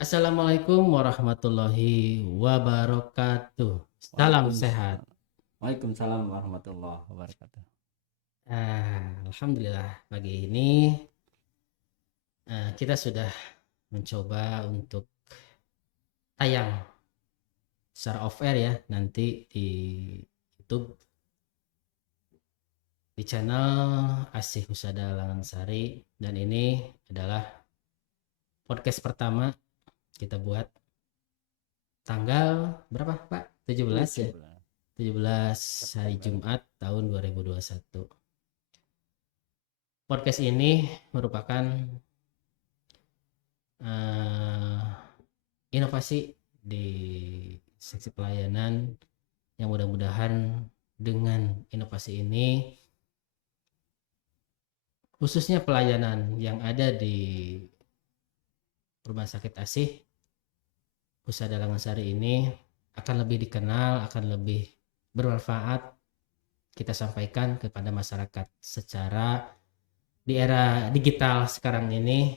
Assalamualaikum warahmatullahi wabarakatuh. Salam sehat. Waalaikumsalam warahmatullahi wabarakatuh. Alhamdulillah pagi ini kita sudah mencoba untuk tayang secara off air ya nanti di YouTube di channel Asih Husada Langansari, dan ini adalah podcast pertama kita buat tanggal berapa Pak? 17 ya? 17 hari Jumat tahun 2021. Podcast ini merupakan inovasi di seksi pelayanan yang mudah-mudahan dengan inovasi ini, khususnya pelayanan yang ada di Rumah Sakit Asih Husada Langansari ini akan lebih dikenal, akan lebih bermanfaat kita sampaikan kepada masyarakat secara di era digital sekarang ini,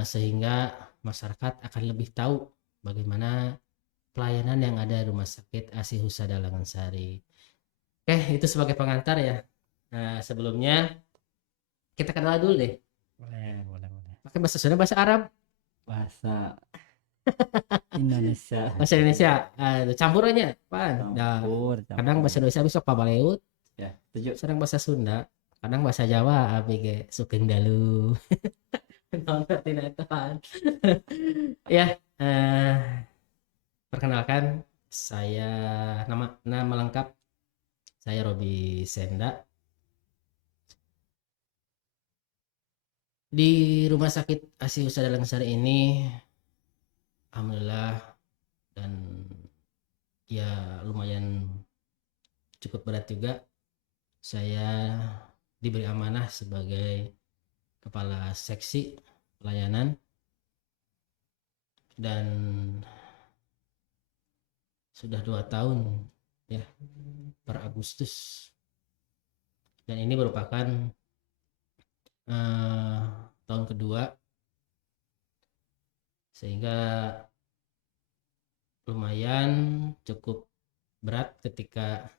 sehingga masyarakat akan lebih tahu bagaimana pelayanan yang ada di Rumah Sakit Asih Husada Langansari. Oke, itu sebagai pengantar ya. Sebelumnya kita kenal dulu deh. Boleh. Pakai bahasa Sunda, bahasa Arab, Bahasa Indonesia. bahasa Indonesia. Campur aja, Pan. Campur. Kadang bahasa Indonesia besok pabaleut, Ya, setuju. sedang bahasa Sunda, kadang bahasa Jawa abi ge sugeng dalu. Naon tina eta Pan. Ya, perkenalkan saya, nama lengkap saya Robi Senda. Di Rumah Sakit Asih Husada Langansari ini alhamdulillah, dan ya lumayan cukup berat juga, saya diberi amanah sebagai kepala seksi pelayanan, dan sudah 2 tahun ya, per Agustus, dan ini merupakan tahun kedua, sehingga lumayan cukup berat ketika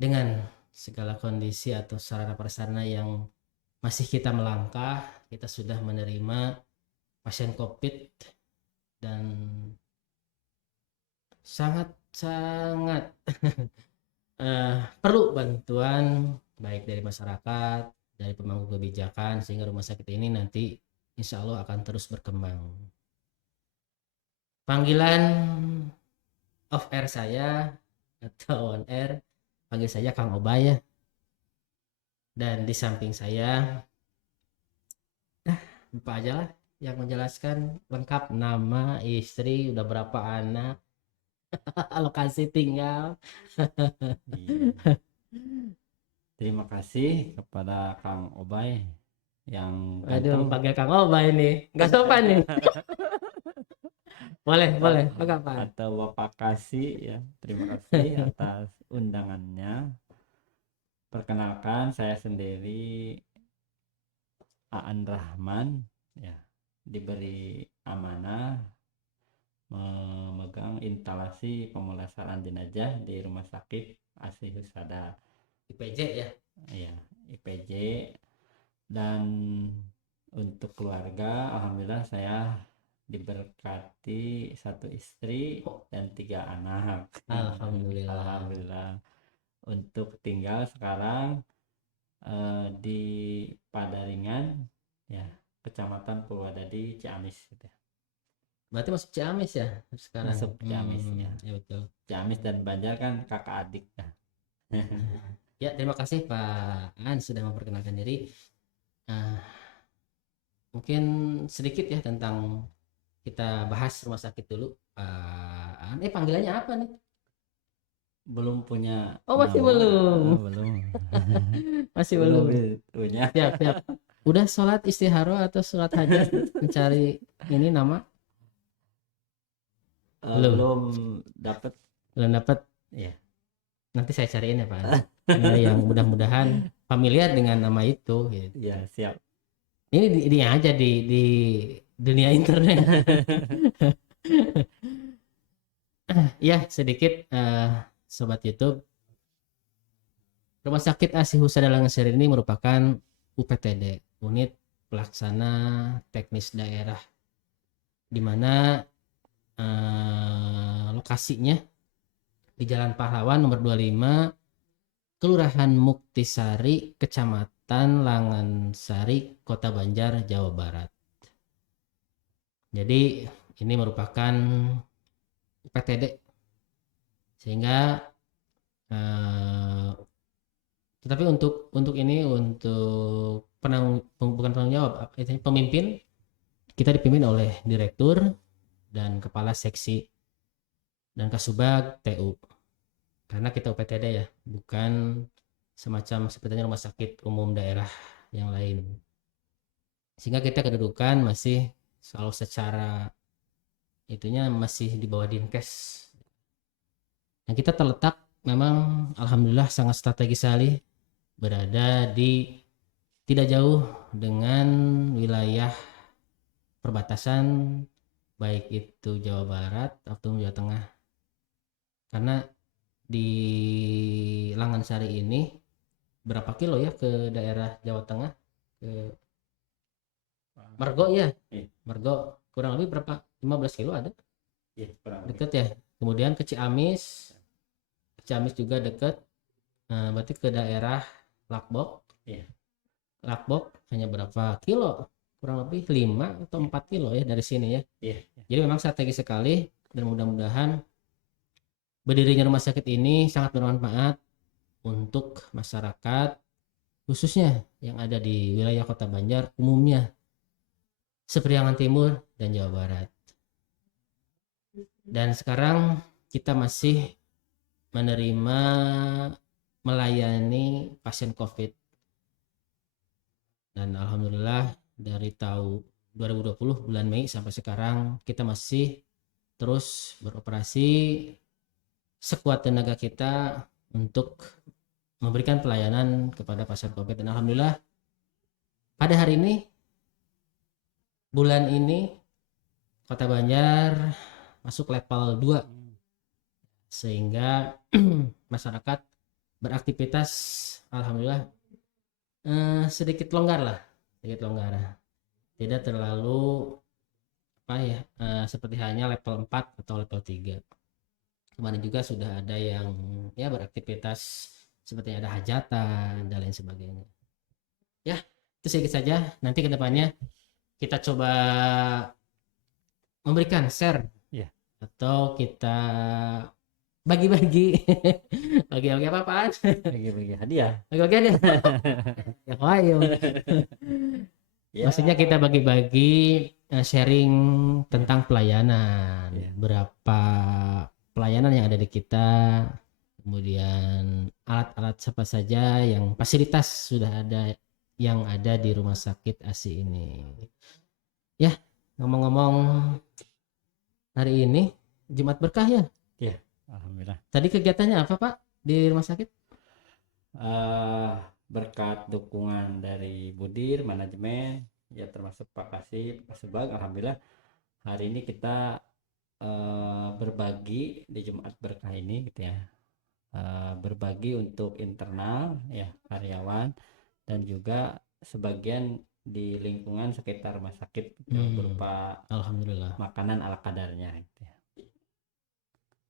dengan segala kondisi atau sarana prasarana yang masih kita melangkah, kita sudah menerima pasien COVID dan sangat perlu bantuan baik dari masyarakat, dari pemangku kebijakan, sehingga rumah sakit ini nanti insya Allah akan terus berkembang. Panggilan off air saya atau on air, panggil saya Kang Obay ya. Dan di samping saya, lupa aja lah yang menjelaskan lengkap nama, istri, udah berapa anak, lokasi tinggal. Iya. Terima kasih kepada Kang Obay yang Aduh, ganteng. panggil Kang Obay nih, nggak sopan nih. boleh, enggak Pak? Atau Bapak Kasih ya. Terima kasih atas undangannya. Perkenalkan, saya sendiri Aan Rahman ya, diberi amanah memegang instalasi pemulasaran jenazah di Rumah Sakit Asih Husada IPJ ya. ya, IPJ. Dan untuk keluarga, alhamdulillah saya diberkati 1 istri dan 3 anak. Alhamdulillah. Untuk tinggal sekarang di Padaringan ya, Kecamatan Purwadadi, Ciamis gitu. Berarti masuk Ciamis ya sekarang. Masuk Ciamis ya. Ya betul. Ciamis dan Banjar kan kakak adik ya. Ya, terima kasih Pak An sudah memperkenalkan diri. Mungkin sedikit ya tentang, kita bahas rumah sakit dulu. Panggilannya apa nih? Belum punya Oh, masih nama. belum. Belum. Masih belum. Punya. Siap. Udah sholat istiharo atau sholat hajat mencari ini nama? Belum dapat. Belum dapat. Ya. Nanti saya cariin ya Pak. Yang mudah-mudahan familiar dengan nama itu gitu. Ya, siap. Ini aja di dunia internet. Ya, sedikit sobat YouTube. Rumah Sakit ASI Husada Langasari ini merupakan UPTD, Unit Pelaksana Teknis Daerah, di mana lokasinya di Jalan Pahlawan nomor 25, Kelurahan Muktisari, Kecamatan Langansari, Kota Banjar, Jawa Barat. Jadi ini merupakan UPTD, sehingga tetapi untuk ini, untuk bukan penanggung jawab, pemimpin, kita dipimpin oleh direktur dan kepala seksi dan kasubag TU, karena kita UPTD ya, bukan semacam sepertinya rumah sakit umum daerah yang lain, sehingga kita kedudukan masih selalu secara itunya masih di bawah Dinkes. Yang kita terletak memang alhamdulillah sangat strategis sekali, berada di tidak jauh dengan wilayah perbatasan, baik itu Jawa Barat atau Jawa Tengah. Karena di Langansari ini berapa kilo ya ke daerah Jawa Tengah, ke Margo ya? Margo kurang lebih berapa? 15 kilo ada? Iya, Deket ya. Kemudian ke Ciamis juga deket. Nah, berarti ke daerah Lakbok. Iya. Lakbok hanya berapa kilo? Kurang lebih 5 atau 4 kilo ya dari sini ya. Iya. Jadi memang strategis sekali, dan mudah-mudahan berdirinya rumah sakit ini sangat bermanfaat untuk masyarakat, khususnya yang ada di wilayah Kota Banjar umumnya, Seperiangan Timur dan Jawa Barat. Dan sekarang kita masih melayani pasien COVID, dan alhamdulillah dari tahun 2020 bulan Mei sampai sekarang kita masih terus beroperasi sekuat tenaga kita untuk memberikan pelayanan kepada pasien COVID. Dan alhamdulillah pada hari ini, bulan ini, Kota Banjar masuk level 2, sehingga masyarakat beraktivitas alhamdulillah sedikit longgar, tidak terlalu seperti hanya level 4 atau level 3. Kemarin juga sudah ada yang ya beraktivitas seperti ada hajatan dan lain sebagainya. Ya, itu sedikit saja. Nanti kedepannya kita coba memberikan share atau kita bagi-bagi bagi-bagi apa-apaan? Bagi-bagi hadiah. Bagi-bagi hadiah. Ya ayo. Ya. Maksudnya kita bagi-bagi sharing tentang pelayanan. Berapa pelayanan yang ada di kita, kemudian alat-alat apa saja yang fasilitas sudah ada yang ada di rumah sakit ASI ini. Ya, ngomong-ngomong, hari ini Jumat Berkah ya? Iya, alhamdulillah. Tadi kegiatannya apa Pak di rumah sakit? Berkat dukungan dari Budir, manajemen, ya termasuk Pak Kasih, Pak Subag, alhamdulillah hari ini kita berbagi di Jumat Berkah ini gitu ya, berbagi untuk internal ya, karyawan, dan juga sebagian di lingkungan sekitar rumah sakit gitu, berupa alhamdulillah makanan ala kadarnya gitu ya.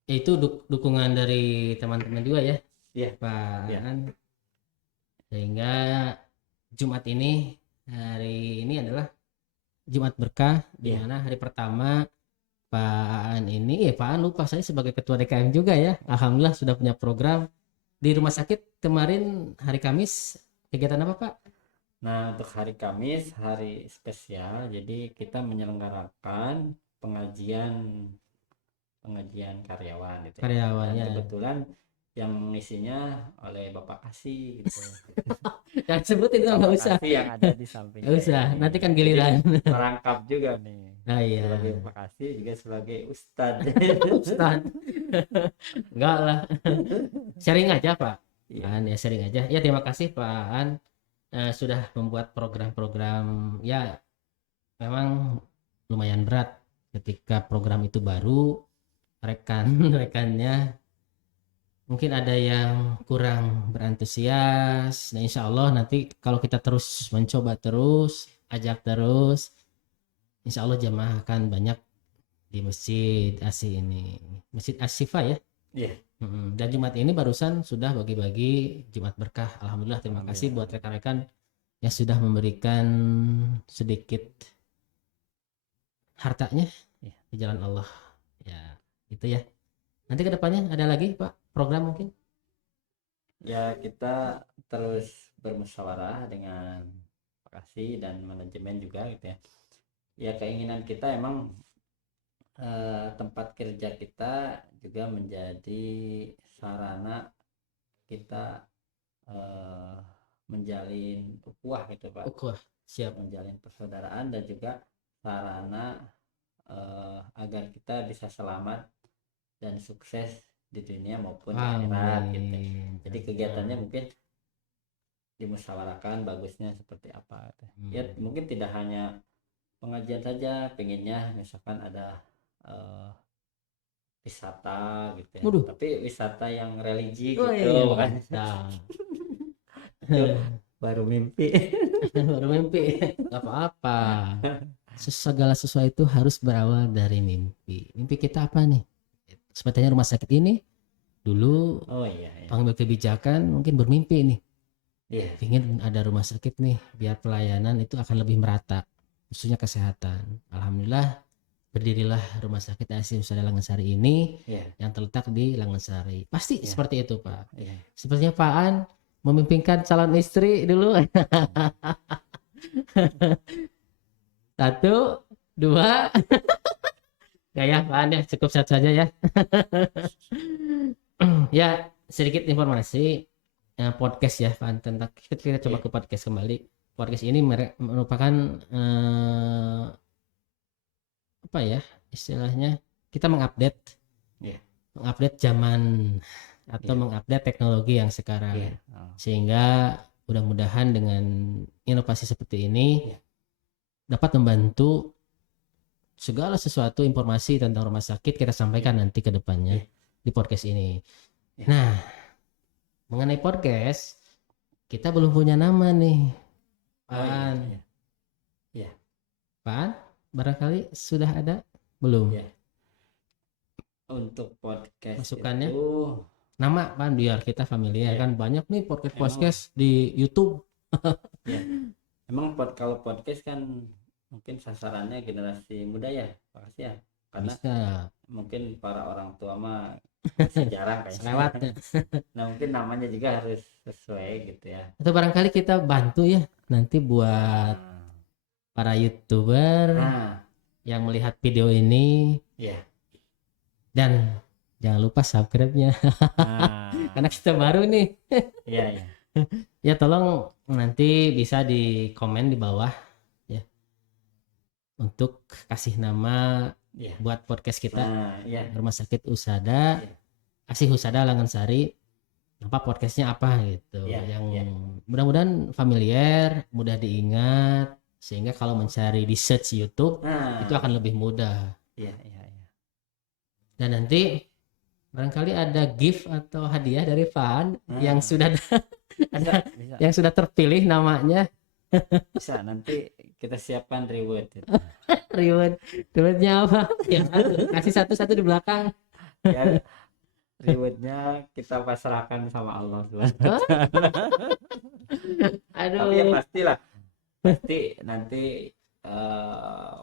Itu dukungan dari teman-teman juga ya, Pak An. Sehingga Jumat ini, hari ini adalah Jumat Berkah, di mana hari pertama Pak An ini, Pak An lupa saya sebagai ketua DKM juga ya. Alhamdulillah sudah punya program di rumah sakit. Kemarin hari Kamis kegiatan apa Pak? Nah, untuk hari Kamis, hari spesial, jadi kita menyelenggarakan pengajian karyawan gitu. Karyawannya. Kebetulan yang mengisinya oleh Bapak Kasih gitu. Jangan sebutin, nggak usah. Yang ada di samping. Nggak usah, nanti kan giliran. Merangkap juga nih. Nah, iya. Sebagai Bapak Kasih juga sebagai Ustadz. Ustadz. Enggak lah. Sharing aja Pak. An ya, sharing aja. Ya, terima kasih Pak An sudah membuat program-program ya, memang lumayan berat ketika program itu baru, rekan-rekannya mungkin ada yang kurang berantusias. Nah, insya Allah nanti kalau kita terus mencoba terus, ajak terus, insya Allah jamaah akan banyak di Masjid Asy ini. Masjid Asyifa ya. Iya. Dan Jumat ini barusan sudah bagi-bagi Jumat berkah. Alhamdulillah, terima kasih buat rekan-rekan yang sudah memberikan sedikit hartanya di jalan Allah. Ya, gitu ya. Nanti ke depannya ada lagi Pak program mungkin? Ya, kita terus bermusyawarah dengan Pakasi dan manajemen juga gitu ya. Ya, keinginan kita emang tempat kerja kita juga menjadi sarana kita menjalin ukhuwah gitu Pak. Ukhuwah, siap. Menjalin persaudaraan dan juga sarana agar kita bisa selamat dan sukses di dunia maupun di akhirat gitu. Jadi kegiatannya mungkin dimusyawarahkan bagusnya seperti apa gitu. Ya mungkin tidak hanya pengajian saja, pengennya misalkan ada wisata gitu ya. Tapi wisata yang religi gitu kan. Baru mimpi. Baru mimpi. Gak apa-apa. Segala sesuatu itu harus berawal dari mimpi. Mimpi kita apa nih? Sepertinya rumah sakit ini dulu pengambil kebijakan mungkin bermimpi nih. Ingin ada rumah sakit nih biar pelayanan itu akan lebih merata, khususnya kesehatan. Alhamdulillah berdirilah Rumah Sakit Asy Husada Langgensari ini yang terletak di Langgensari. Pasti seperti itu Pak. Sepertinya Pak An memimpikan calon istri dulu. 1, 2. Ya Pak An ya, cukup satu saja ya. Ya, sedikit informasi podcast ya Pak An, tentang kita coba ke podcast kembali. Podcast ini merupakan apa ya istilahnya, kita mengupdate zaman atau mengupdate teknologi yang sekarang, sehingga mudah-mudahan dengan inovasi seperti ini dapat membantu segala sesuatu informasi tentang rumah sakit kita sampaikan nanti ke depannya di podcast ini. Nah, mengenai podcast kita belum punya nama nih Pak. Pak, barangkali sudah ada belum? Untuk podcast masukannya itu nama Pak, biar kita familiar kan banyak nih podcast di YouTube. Emang kalau podcast kan mungkin sasarannya generasi muda ya Pak ya, karena mungkin para orang tua mah jarang kayaknya. Nah mungkin namanya juga harus sesuai gitu ya. Atau barangkali kita bantu ya nanti buat para YouTuber yang melihat video ini, dan jangan lupa subscribe-nya. Karena kita baru nih. Ya tolong nanti bisa di komen di bawah ya untuk kasih nama buat podcast kita. Rumah Sakit Husada Asy Husada Langgensari, apa podcastnya apa gitu, yang mudah-mudahan familiar, mudah diingat, sehingga kalau mencari di search YouTube itu akan lebih mudah. Dan nanti barangkali ada gift atau hadiah dari Fan yang sudah bisa. Yang sudah terpilih namanya. Bisa, nanti kita siapkan reward. Rewardnya apa? Kasih satu-satu di belakang. Rewardnya kita pasrahkan sama Allah. Aduh. Tapi ya pastilah, pasti nanti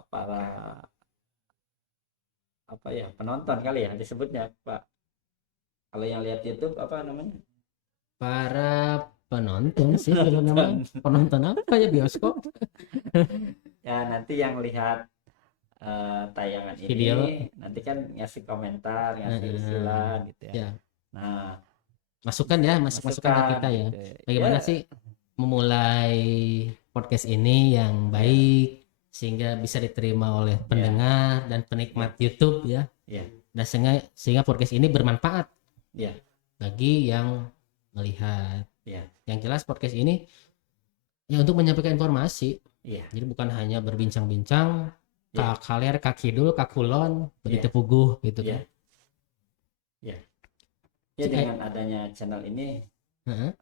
para penonton kali ya disebutnya Pak. Kalau yang lihat YouTube apa namanya? Para penonton sih namanya. Penonton apa ya, bioskop? Ya nanti yang lihat tayangan video ini nanti kan ngasih komentar, ngasih usulan gitu ya. Nah, masukan ya, masukan ke kita ya. Bagaimana sih memulai podcast ini yang baik sehingga bisa diterima oleh pendengar dan penikmat YouTube ya. Dan sehingga podcast ini bermanfaat bagi yang melihat. Yang jelas podcast ini ya untuk menyampaikan informasi. Jadi bukan hanya berbincang-bincang, Ya. kaler kakidul kakulon beri Ya. tepuguh gitu Ya. kan. Ya Cik, dengan adanya channel ini heeh.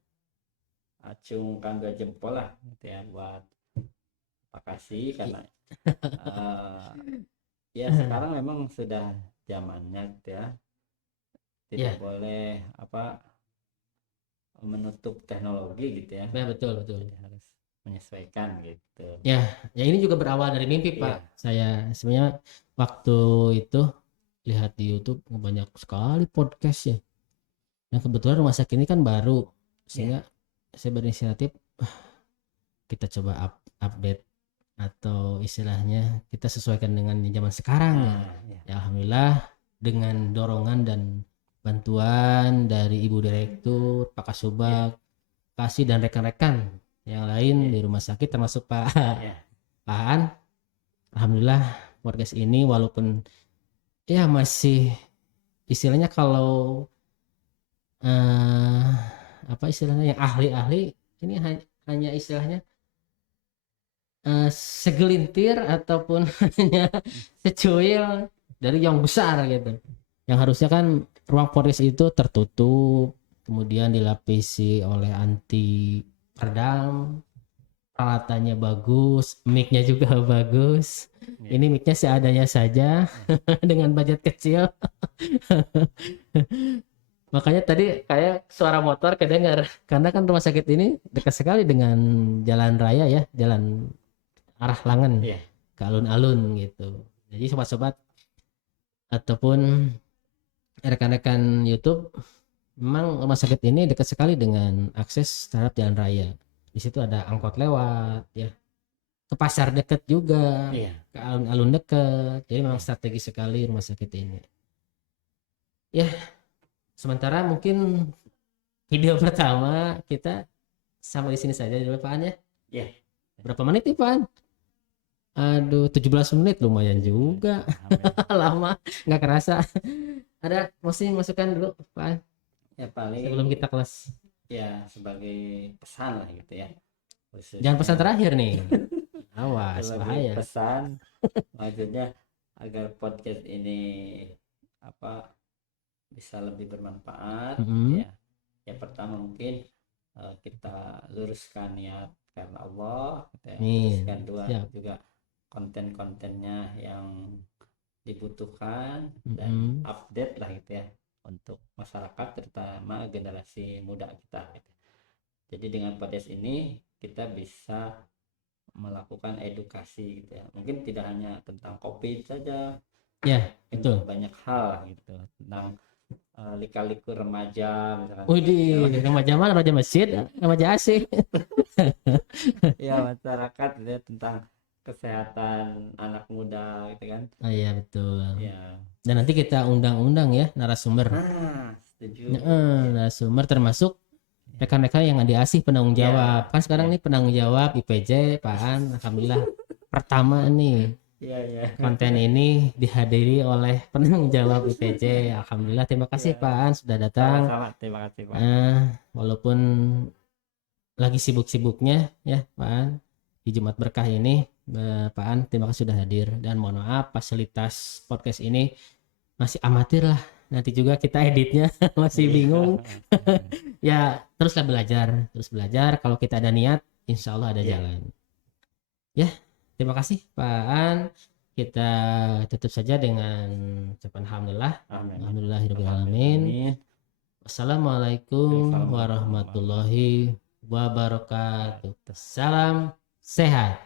acungkan 2 jempol lah gitu ya buat Pak Kasih, karena eh, ya sekarang memang sudah zamannya gitu ya, tidak Ya, boleh apa menutup teknologi gitu ya, ya betul betul. jadi harus menyesuaikan gitu. Ya, ya ini juga berawal dari mimpi Iya. Pak. Saya sebenarnya waktu itu lihat di YouTube banyak sekali podcast ya. Dan kebetulan rumah sakit ini kan baru, sehingga saya berinisiatif kita coba update atau istilahnya kita sesuaikan dengan zaman sekarang ya. Ya. Ya alhamdulillah dengan dorongan dan bantuan dari Ibu Direktur, Pak Kasubag, Kasih dan rekan-rekan yang lain di rumah sakit termasuk Pak Pak An. Alhamdulillah podcast ini walaupun ya masih istilahnya kalau apa istilahnya yang ahli-ahli ini hanya istilahnya segelintir ataupun hanya secuil dari yang besar gitu. Yang harusnya kan ruang podcast itu tertutup, kemudian dilapisi oleh anti peredam, peralatannya bagus, mic-nya juga bagus. Ini mic-nya seadanya saja dengan budget kecil. Makanya tadi kayak suara motor kedengar karena kan rumah sakit ini dekat sekali dengan jalan raya ya, jalan arah Langen ke alun-alun gitu. Jadi sobat-sobat ataupun rekan-rekan YouTube, memang rumah sakit ini dekat sekali dengan akses terhadap jalan raya. Di situ ada angkot lewat ya. Ke pasar dekat juga, ke alun-alun dekat. Jadi memang strategis sekali rumah sakit ini. Ya, sementara mungkin video pertama kita sampai di sini saja dulu Pak An ya. Berapa menit nih Pak An? Aduh, 17 menit lumayan juga. Lama, nggak kerasa. Ada masukan dulu Pak An? Ya paling Sebelum kita kelas. Ya sebagai pesan lah gitu ya. Khususnya, Jangan pesan terakhir nih. Awas, sebagai bahaya. pesan maksudnya agar podcast ini apa bisa lebih bermanfaat ya. Yang pertama mungkin kita luruskan niat karena Allah gitu ya. Terus kedua juga konten-kontennya yang dibutuhkan dan update lah gitu ya untuk masyarakat terutama generasi muda kita gitu. Jadi dengan podcast ini kita bisa melakukan edukasi gitu ya. Mungkin tidak hanya tentang COVID saja. Ya, itu banyak hal gitu tentang lika-liku remaja misalkan. Widih, remaja mana? Remaja masjid, remaja asik. Ya masyarakat ya, tentang kesehatan anak muda gitu kan. Oh iya betul. Ya. Dan nanti kita undang-undang ya narasumber. Setuju. Narasumber termasuk rekan-rekan yang diasih penanggung jawab. Kan sekarang nih penanggung jawab IPJ, Pak An, alhamdulillah pertama nih. Konten ini dihadiri oleh penanggung jawab IPJ. Alhamdulillah, terima kasih Pak An sudah datang. Sama-sama, terima kasih Pak. Walaupun lagi sibuk-sibuknya ya Pak An di Jumat Berkah ini, Pak An terima kasih sudah hadir, dan mohon maaf fasilitas podcast ini masih amatir lah. Nanti juga kita editnya masih bingung. Ya terus belajar. Kalau kita ada niat, insya Allah ada jalan. Ya, terima kasih Pak An. Kita tutup saja dengan ucapan alhamdulillah. Alhamdulillahirabbil alamin. Wassalamualaikum warahmatullahi wabarakatuh. Salam sehat.